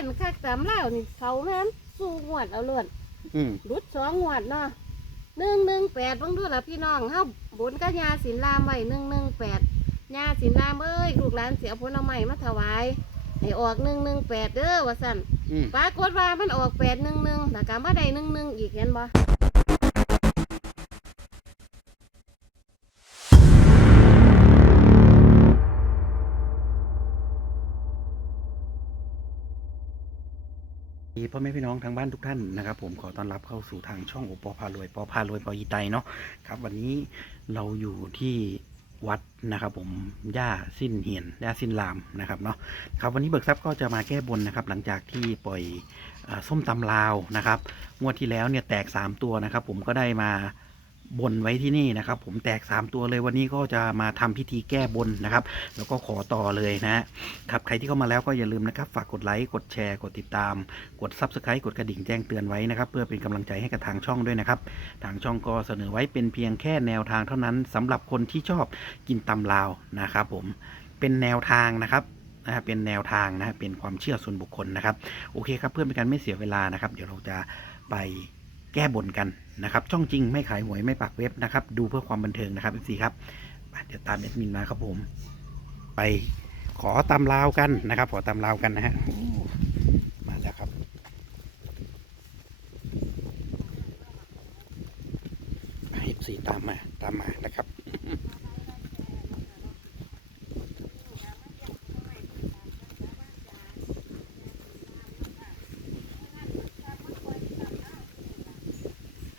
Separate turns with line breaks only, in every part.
ม่นคักตามเล่าวนี่เขาแม่นสู้งวดเอาล้วน
อืม
รุดสองงวดเนาะหนึ่งหนึ่งแปดเบิ่งดูล่ะพี่น้องเฮาบุญกับยาสินรามไว้หนึ่งหนึ่งแปดยาสินรามเอ้ยลูกหลานเสียผลไม้มาถวายให้ออกหนึ่งหนึ่งแปดเด้อว่าสั่น
อืม
ปรากฏว่ามันออกแปดหนึ่งหนึ่งแต่การมาได้หนึ่งหนึ่งอีกเห็นบ่
พ่อแม่พี่น้องทางบ้านทุกท่านนะครับ ผมขอต้อนรับเข้าสู่ทางช่องโอปอพารวยปอพารวยปอยีไตเนาะครับ วันนี้เราอยู่ที่วัดนะครับผมย่าสิ้นเหียนย่าสิ้นลามนะครับเนาะครับวันนี้เบิกทรัพย์ก็จะมาแก้บนนะครับ หลังจากที่ปล่อยอส้มตำลาวนะครับงวดที่แล้วเนี่ยแตก 3 ตัวนะครับ ผมก็ได้มา บนไว้ที่นี่นะครับ ผมแตก 3 ตัวเลยวันนี้ก็จะมาทำพิธีแก้บนนะครับ แล้วก็ขอต่อเลยนะครับใครที่เข้ามาแล้วก็อย่าลืมนะครับ ฝากกดไลค์กดแชร์ กดติดตาม กด Subscribe กดกระดิ่งแจ้งเตือนไว้นะครับ เพื่อเป็นกำลังใจให้กับทางช่องด้วยนะครับ ทางช่องก็เสนอไว้เป็นเพียงแค่แนวทางเท่านั้นสำหรับคนที่ชอบกินตำลาวนะครับ ผมเป็นแนวทางนะครับนะเป็นแนวทางนะฮะเป็นความเชื่อส่วนบุคคลนะครับ โอเคครับเพื่อเป็นการไม่เสียเวลานะครับ เดี๋ยวเราจะไป แก้บนกันนะครับ ช่องจริงไม่ขายหวยไม่ปักเว็บนะครับ ดูเพื่อความบันเทิงนะครับสีครับเดี๋ยวตามแอดมินมาครับผม ไปขอตำลาวกันนะครับ ขอตำลาวกันนะฮะโอ้มาแล้วครับ ให้สีตามมาตามมานะครับ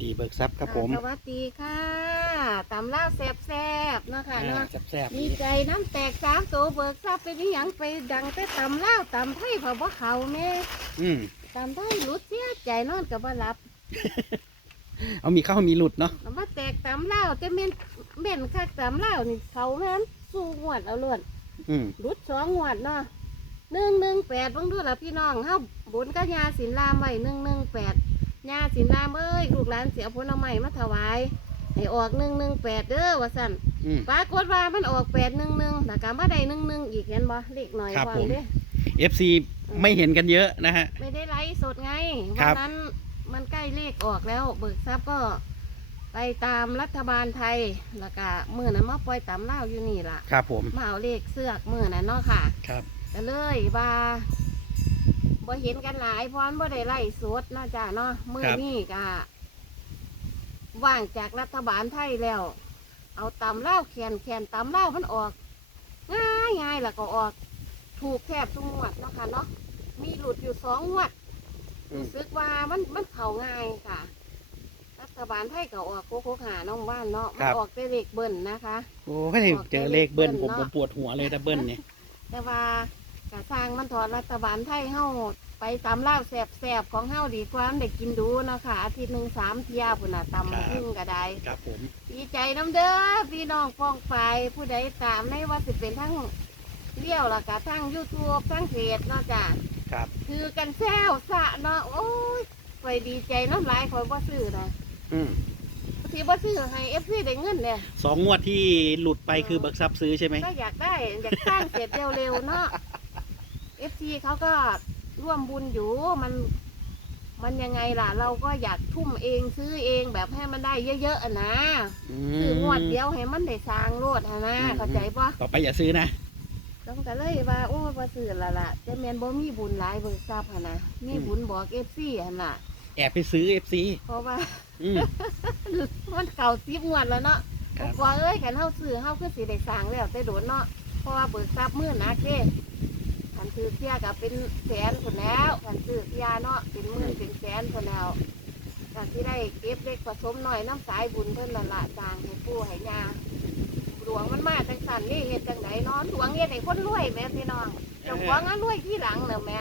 ดีเบิก ทรัพย์ครับผม
สวัสดีค่ะตำเล่าวแซ่บๆเนาะค่ะเนาะ
แซ่บ
ดีใจน้ำแตกสามตัวเบิกทรัพย์เป็นอหยังไปดังแต่ตำเล่าวตำไทยเพราะว่าเขาแม่
อืม
ตำไทยหลุดเสียใจนอนกับว่ารับ
เอามีเข้ามีหลุดเนาะ
แล้วมาแตกตำเล่าวแต่เม่นเม่นคักตำเล่าวนี่เขาแม่นสู้งวดเอาล้วน
อืม
รุดสองงวดเนาะหนึ่งหนึ่งแปดเบิ่งดูล่ะพี่น้องเฮาบุญกับยาสินรามไว้หนึ่งหนึ่งแปด ยาสินรามเอ้ยลูกหลานเสียผลไม้มาถวายให้ออกหนึ่งหนึ่งแปดเด้อว่าสั่น
อืม
ปรากฏว่ามันออกแปดหนึ่งหนึ่งแต่การมาได้หนึ่งหนึ่งอีกเห็นบ่เลขหน่อย
ครับ
พอ
ผม
เด้
FC ไม่เห็นกันเยอะนะฮะ
ไม่ได้ไลฟ์สดไง
ครั
วั
บ
นั้นมันใกล้เลขออกแล้ว เบิกทรัพย์ก็ไปตามรัฐบาลไทยแล้วก็มื่อนั้นมาปล่อยตามเล่าวอยู่นี่ล่ะ
ครับผม
มาเอาเลขเสือกมื่อนั้นเนาะค่ะ
ครับ
ก็เลยว่า บ่เห็นกันหลายเพราะมันบ่ได้ไล่สดเนาะจ้าเนาะมื่อนี้ก็ว่างจากรัฐบาลไทยแล้ว เอาตำเล่าวแขนแขนตำเล่าวมันออก ง่ายง่ายแล้วก็ออก ถูกแทบทุกงวดเนาะค่ะเนาะมีหลุดอยู่สองงวด
อืม
รู้สึกว่ามันมันเข่าง่ายค่ะ รัฐบาลไทยก็ออกโคโคหาน้องบ้านเนาะมันออกแต่เลขเบิ่นนะคะ
โอ้ยเจอเลขเบิ้ลผมผมปวดหัวเลยถ้าเบิ้ลเนี่ย
แต่ว่า กะสร้างมันถอดรัฐบาลไทยเฮาไปตามล่าวแสบๆของเฮาดีกว่ามันได้กินดูเนาะค่ะอาทิตย์หนึ่งสามเที่ยพุ่นน่ะตำพึ่งก็ได้
ครับผม
ดีใจน้ำเด้อพี่น้องฟ้องฝ่ายผู้ใดตามไม่ว่าจะเป็นทั้งเลี้ยวล่ะกะทั้งยูทูบทั้งเพจเนาะจ้ะ
ครับ
คือกันแซวสะเนาะโอ้ยไปดีใจน้ำลายคอยบ่ซื้อนะ
อืม
ที่บ่ซื้อให้เอฟซีได้เงินเนี่ย
สองงวดที่หลุดไปคือเบิกทรัพย์ซื้อใช่ไหม
ก็อยากได้อยากสร้างเสร็จเร็วๆเนาะเอฟซีเขาก็ร่วมบุญอยู่มัน มันยังไงล่ะ เราก็อยากทุ่มเองซื้อเองแบบให้มันได้เยอะๆอะนะ
อื
ซื้อ
ม
งวดเดียวให้มันได้สร้างโลดอะนะ
อืม
เข้าใจปะ
ต่อไปอย่าซื้อนะ
ต้องแต่เลยว่าโอ้ยบ่ซื้อละล่ะจะแม่นบ่มีบุญหลายเบิกทรัพย์หั่นนะมีบุญบอกเอฟซีหั่นน่ะ
แอบไปซื้อ FC
เพราะว่า
อืม
มันเก่าสิบงวดแล้วเนาะ
ครับ
ว่าเอ้ยขันเฮาซื้อเฮาคือสิได้สร้างแล้วแต่โดนเนาะเพราะว่าเบิกทรัพย์มื้อหนักเด้ขั นซื้อเสียก็เป็นแสนคนแล้วขันซื้อเสียเนาะเป็นหมื่นเป็นแสนคนแล้วก็สิได้เก็บเล็กผสมหน่อยน้ำสายบุญเพิ่นนั่นละสร้างให้ปู่ให้ยาหลวงมันมาจังสันนี่เฮ็ดจังไดเนาะหลวงเฮ็ดให้คนรวยแม่พี่น้องเจ้าของอันรวยที่หลังเนาะแม่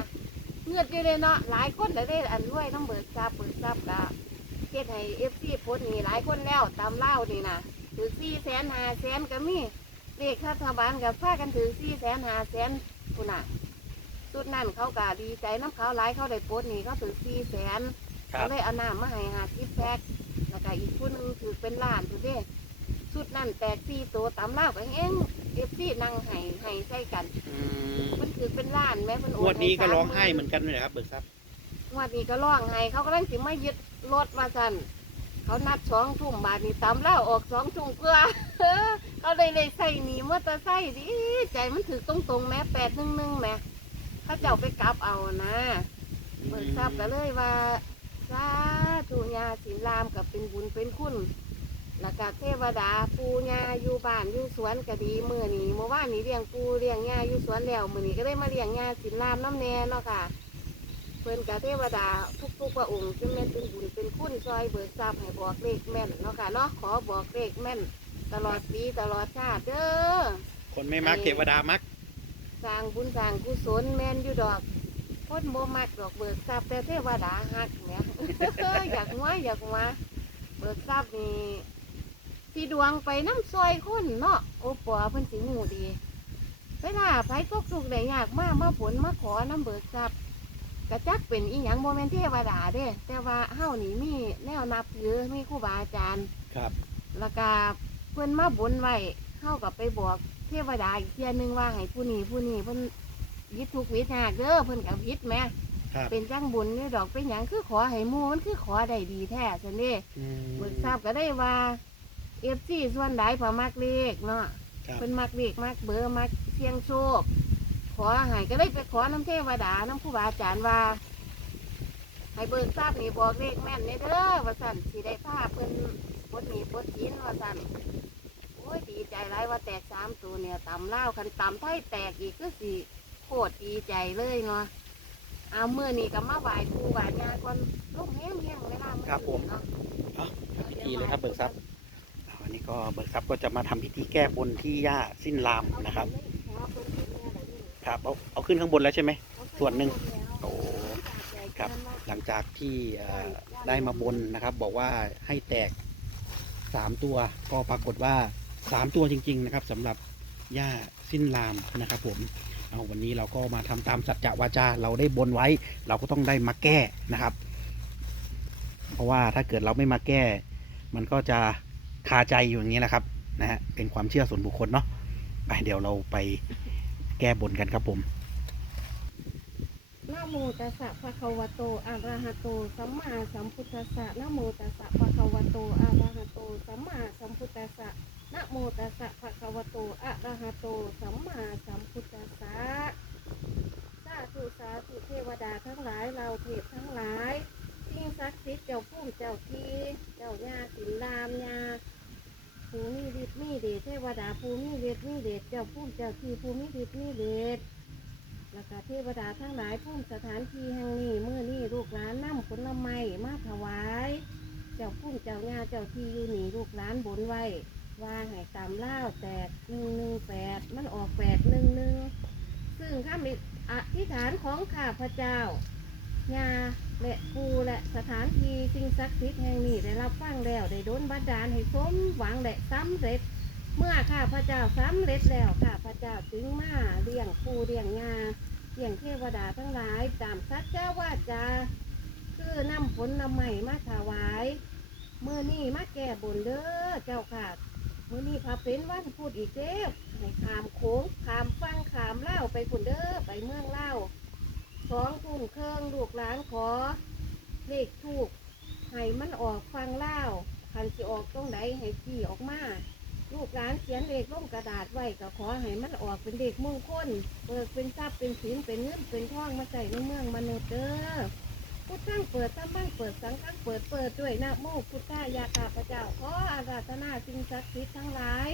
เงือดอยู่เลยเนาะหลายคนเลยได้อันรวยน้ำเบิกทรัพย์เบิกทรัพย์ก็เฮ็ดให้ FC พ้นหนี่หลายคนแล้วตามเล่านี่นะถือสี่แสนห้าแสนก็มีเลขรัฐบาลกับพากันถือสี่แสนห้าแสนคุณน่ะ สุดนั่นเขาก็ดีใจน้ำเขาหลายเขาได้โพสต์นี่เขาถือสี่แสน
ครั
เขา
บ
เลยเอาน้ำมาให้หาทิปแพ็กแล้วก็อีกผู้หนึงถือเป็นล้านถือเด้สุดนั่นแตกสี่ตัวตำเล่าก็เองเอฟซีนั่งไห้ไห้ใส่กัน
อืม
มันคือเป็นล้านแม่เพิ่นโอน
งวดนี้ก็
ใสาม
ร้องไห้เหมือนกันเลยครับเบิกทรัพย์
งวดนี้ก็ร้องไห้เขาก็เล่นสิมายึดรถมาสั่นเขานัดสองทุ่มบาทนี่ตำเล่าออกสองทุ่มเพื่อ เขาเลยเลยใส่หนีมอเตอร์ไซค์ดิใจมันถือตรงตรงๆแม่แปดหนึ่งหนึ่งแม่ เขาเจ้าไปกลับเอานะเบิกทราบก็เลยว่าสาธุญาสินรามกับเป็นบุญเป็นคุณแล้วก็เทวดาปูญาอยู่บ้านอยู่สวนก็ดีมือนี้เมื่อวานนี้เลี้ยงปูเลี้ยงญาอยู่สวนแล้วมือนี้ก็ได้มาเลี้ยงญาสินรามน้ำแน่เนาะค่ะเพิ่นกับเทวดาทุกๆพระองค์จึงแม่นเป็นบุญเป็นคุณซอยเบิกทราบให้บอกเลขแม่นเนาะค่ะเนาะขอบอกเลขแม่น ตลอดปีตลอดชาติเด้อ
คนไม่มักเทวดามัก
สร้างบุญสร้างกุศลแม่นอยู่ดอกคนโมมักดอกเบิกทรัพย์แต่เทวดาหักเนี่ย อยากมาอยากมาเบิกทรัพย์นี่สีดวงไปน้ำซอยคนเนาะโอปอเพิ่นสิหูดีเวลาไผตกทุกข์ได้ยากมามาผลมาขอน้ำเบิกทรัพย์กระจักเป็นอีหยังโมเมนเทวดาเด้ แต่ว่าเฮานี่มีแนวนับถือมีครูบาอาจารย์
ครับ
แล้วก็เพื่อนมาบนไว้เข้ากับไปบอกเทวดาอีกเทียหนึงว่าให้ผู้นี้ผู้นี้เพิ่นยิดทุกวิทยากเด้อเพิ่นกับยิดแหม่
ครับ
เป็นจังบุญนี่ดอกเป็นหยังคือขอให้หมู่มันคือขอได้ดีแท้ซั่นเด้
อืม
เบิกทราบก็ได้ว่าเอฟซีส่วนใดพอมักเลขเนาะ
ครับ
เพิ่นมักเลขมักเบอร์มักเสียงโชคขอให้ก็ได้ไปขอน้ำเทวดาน้ำผู้บาอาจารย์ว่า ให้เบิกทราบนี่บอกเลขแม่นเด้เด้อว่าสั่นสิได้พาเพิ่นปลดหนี้ปลดสินว่าสั่นโอ้ยดีใจหลายว่า แตกสามตัวเนี่ยตำเล่าวคันตำไทยแตกอีกก็สิโคตรดีใจเลยเนาะเอาเมื่อนี้ก็มาไหว้ครูไหว้ยาก่อนลูกแห้งแห้งเวลาอ
ครับผม
เนาะ
พิธีเลยครับเบิกทรัพย์วันนี้ก็เบิกทรัพย์ก็จะมาทำพิธีแก้บนที่ย่าสิ้นลามนะครับ ครับเอาเอาขึ้นข้างบนแล้วใช่ไหม ส่วนหนึ่งโอ้ครับ หลังจากที่เอ่อได้มาบนนะครับ บอกว่าให้แตกสามตัวก็ปรากฏว่า สามตัวจริง ๆ นะครับสำหรับหญ้าสิ้นลามนะครับ ผมเอาวันนี้เราก็มาทำตามสัจจะวาจาเราได้บนไว้ เราก็ต้องได้มาแก้นะครับ เพราะว่าถ้าเกิดเราไม่มาแก้ มันก็จะคาใจอยู่อย่างนี้แหละครับนะฮะเป็นความเชื่อส่วนบุคคลเนาะไปเดี๋ยวเราไปแก้บนกันครับผม
โมตัสสะภะคะวะโตอะระหะโต สัมมาสัมพุทธัสสะนะโมตัสสะภะคะวะโตอะระหะโต สัมมาสัมพุทธัสสะนะโมตัสสะภะคะวะโตอะระหะโต สัมมาสัมพุทธัสสะสาธุสาธุเทวดาทั้งหลายเราเทพทั้งหลายสิ่งศักดิ์สิทธิ์เจ้าผู้เจ้าที่ เจ้าญาสินรามญาภูมิฤทธิ์มีเดชเทวดาภูมิฤทธิ์มีเดชเจ้าผู้เจ้าที่ภูมิฤทธิ์มีเดช แล้วก็เทวดาทั้งหลายพุ่มสถานที่แห่งนี้เมื่อนี้ลูกหลานนำผลไม้มาถวาย เจ้าพุ่มเจ้างาเจ้าที่อยู่นี่ลูกหลานบนไว้ว่าให้ตามเล่าแตกหนึ่งหนึ่งแปดมันออกแปดหนึ่งหนึ่งซึ่งข้ามีอธิษฐานของข้าพระเจ้าญาและปูและสถานที่สิ่งศักดิ์สิทธิ์แห่งนี้ได้รับฟังแล้วได้โดนบันดาลให้สมหวังและสำเร็จ เมื่อข้าพระเจ้าสำเร็จแล้วข้าพระเจ้าจึงมาเลี้ยงปูเลี้ยงงาเลี้ยงเทวดาทั้งหลายตามสัจจาว่าจาคือนำผลนำใหม่มาถวายเมื่อนี้มาแก่บนเด้อเจ้าค่ะเมื่อนี้พาเป็นวันพูดอีกเด้อให้ขามโค้งขามฟังขามเล่าไปคุณเด้อไปเมืองเล่าสองทุ่มเครื่องลูกหลานขอ เลขถูกให้มันออกฟังเล่าคันสิออกตรงไหนให้ขี่ออกมา ลูกหลานเขียนเลขลงกระดาษไว้ก็ขอให้มันออกเป็นเลขมงคลเปิดเป็นทรัพย์เป็นสินเป็นเงินเป็นทองมาใส่ในเมืองมนุษย์เด้อพุทธังเปิดตั้งบ้างเปิดสังฆังเปิดเปิดด้วยนะโมพุทธายาข้าพระเจ้าขออาราธนาสิ่งศักดิ์สิทธิ์ทั้งหลาย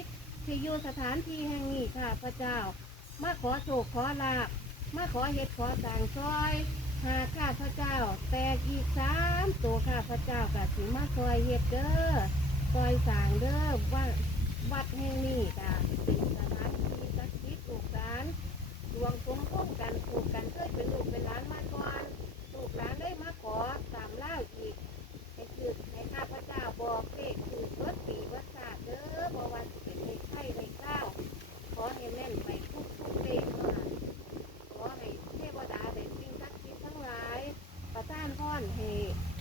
ที่อยู่สถานที่แห่งนี้ข้าพระเจ้า มาขอโศกขอลาบมาขอเห็ดขอสั่งซอยหาข้าพระเจ้า แตกอีกสามตัวข้าพระเจ้ากับสิมาซอยเห็ดเด้อซอยสั่งเด้อว่า วัดแห่งนี้จ้ะเป็นสถานที่ศักดิ์สิทธิ์ลูกหลานดวงสมพงษ์กันปลูกกันเคยเป็นลูกเป็นหลานมาก่อนลูกหลานได้มาขอตามเล่าอีกให้คือให้ข้าพเจ้าบอกเลขคือวัดปีวัดศาสตร์เด้อบอกว่าสิเป็นเลขไทยเลขเก้าขอให้แม่นไปทุกทุกๆเลขมาขอให้เทวดาได้สิ่งศักดิ์สิทธิ์ทั้งหลาย ประทานพรให้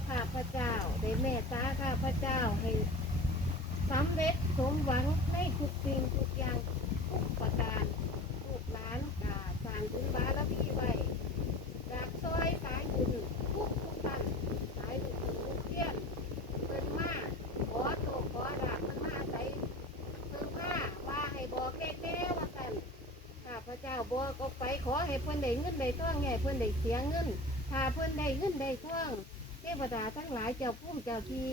ข้าพเจ้าได้เมตตาข้าพเจ้าให้ สำเร็จสมหวังใน ทุกสิ่งทุกอย่างทุกประการลูกหลานกาสางบุญบารมีไว้จากซอยสายบุญทุกทุกท่านสายบุญทุกเทียนเพิ่นมาขอโชคขอลาภมันมาใส่เพิ่นมาว่าให้บอกเลขแน่ว่าสั่นข้าพระเจ้าบอกออกไปขอให้เพิ่นได้เงินได้ทองไงเพิ่นได้เสียเงินถ้าเพิ่นได้เงินได้ทองเทวดาทั้งหลายเจ้าพุ่มเจ้าที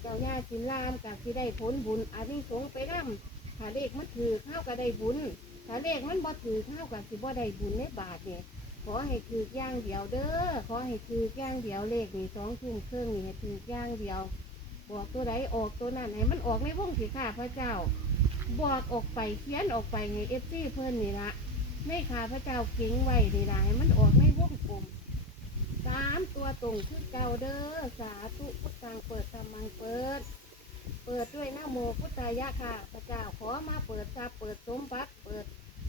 เจ้าย่าสินรามกับสิได้ผลบุญอานิสงส์ไปนำ ถ้าเลขมันถือข้าวก็ได้บุญถ้าเลขมันบ่ถือข้าวกับสิบ่ได้บุญในบาทเนี่ยขอให้ถือย่างเดียวเด้อขอให้ถือย่างเดียวเลขนี่สองทุ่มครึ่งนี่ให้ถือย่างเดียวบอกตัวใดออกตัวนั้นให้มันออกในวงสีข้าพระเจ้าบอกออกไปเขียนออกไปให้เอฟซีเพิ่อนนี่ละไม่ขาพระเจ้าเก่งไว้นี่ละให้มันออกในวงกลมสามตัวตรงคือเก่าเด้อสาธุพุทธังเปิดธรรมังเปิด ปิดด้วยนะโมพุทธายะค่ะพระเจ้าขอมาเปิดทรัพย์เปิดสมบัติเปิด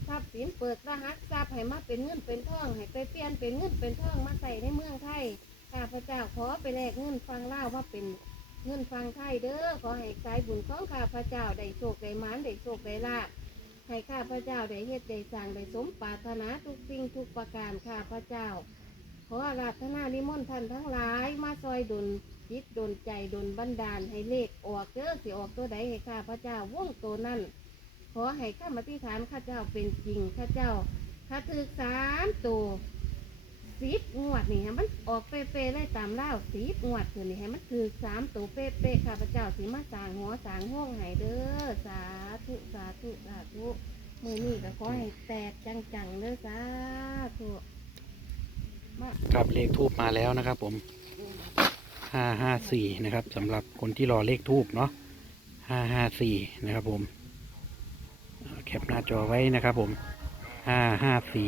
ทรัพย์สินเปิดรหัสทรัพย์ให้มาเป็นเงินเป็นทองให้ไปเปลี่ยนเป็นเงินเป็นทองมาใส่ในเมืองไทยข้าพระเจ้าขอไปแลกเงินฟังเล่าว่าเป็นเงินฟังไทยเด้อขอให้สายบุญของข้าพระเจ้าได้โชคได้มานได้โชคได้ลาภให้ข้าพระเจ้าได้เฮ็ดได้สร้างได้สมปรารถนาทุกสิ่งทุกประการข้าพระเจ้า ออาราธนานิมนต์ท่านทั้งหลาย มาซอยดลจิตดลใจดลบันดาลให้เลขออกเด้อสิออกตัวใดให้ข้าพระเจ้าว่องตัวนั้น ขอให้ข้ามาติฐานข้าเจ้าเป็นจริงข้าเจ้าข้าถือสามตัวสิบงวดนี่ให้มันออกเป๊ะๆเลยตามเล่าสิบงวดคือนี่ให้มันถือสามตัวเป๊ะๆข้าพระเจ้าสิมาสางหัวสางห้องให้เด้อสาธุสาธุสาธุมือนี่ก็ขอให้แตกจังๆเด้อสาธุ มา
ครับเลขทูบมาแล้วนะครับ ผมห้าห้าสี่นะครับสำหรับคนที่รอเลขทูบเนาะห้าห้าสี่นะครับ ผมเอ่อแคปหน้าจอไว้นะครับ ผมห้าห้าสี่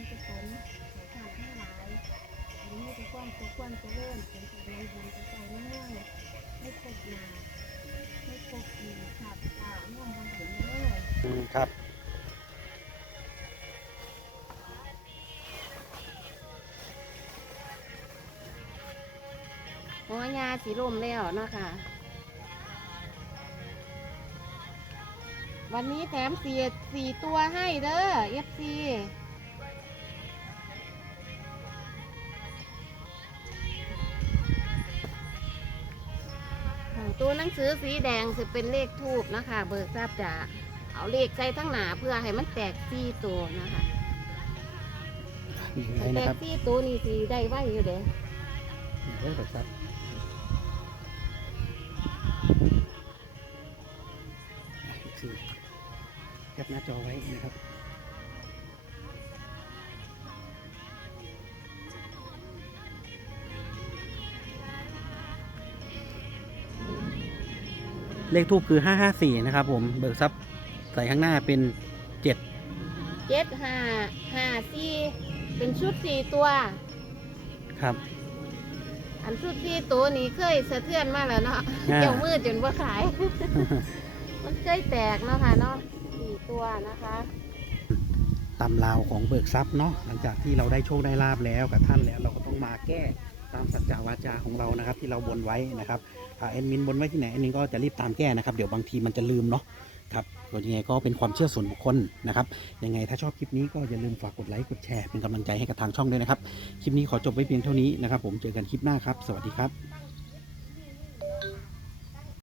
ญส่วนกุศลให้ทานทั้งหลายอันนี้เป็นความสุขความเจริญเป็นสิ่งในบุญกระจายเนื่องไม่ครบหนาไม่ครบอีขับจ่าม่วงบนเห็นเด้อครับ
หัวยาสีลมแล้วเนาะค่ะ วันนี้แถมสี่สี่ตัวให้เด้อ FC ตัวหนังสือสีแดงจะเป็นเลขทูบนะคะ เบิกทราบจะเอาเลขใส่ทั้งหนาเพื่อให้มันแตกสี่ตัวนะคะ
ยังไง
แต
นะค
ก
รับ
สี่ตัวนี่สีได้ไว้อยู่เด้
เดี๋ยวครับคือแคปหน้าจอไว้นะครับ เลขทูบคือ 554 นะครับผม เบิกทรัพย์ใส่ข้างหน้าเป็น7
เจ็ดห้าห้าสี่เป็นชุดสี่ตัว
ครับ
อันชุดสี่ตัวนี้เคยสะเทือนมาแล้วเนาะ
อ่า
เจ้ามือจนว่าขาย มันเคยแตกเนาะค่ะเนาะสี่ตัวนะคะ
ตำราวของเบิกทรัพย์เนาะหลังจากที่เราได้โชคได้ลาบแล้วกับท่านแล้วเราก็ต้องมาแก้ ตามสัจจาวาจาของเรานะครับ ที่เราบนไว้นะครับแอดมินบนไว้ที่ไหนแอดมินก็จะรีบตามแก้นะครับ เดี๋ยวบางทีมันจะลืมเนาะครับก็ยังไงก็เป็นความเชื่อส่วนบุคคลนะครับ ยังไงถ้าชอบคลิปนี้ก็อย่าลืมฝากกดไลค์กดแชร์เป็นกำลังใจให้กับทางช่องด้วยนะครับ คลิปนี้ขอจบไว้เพียงเท่านี้นะครับ ผมเจอกันคลิปหน้าครับ สวัสดีครับ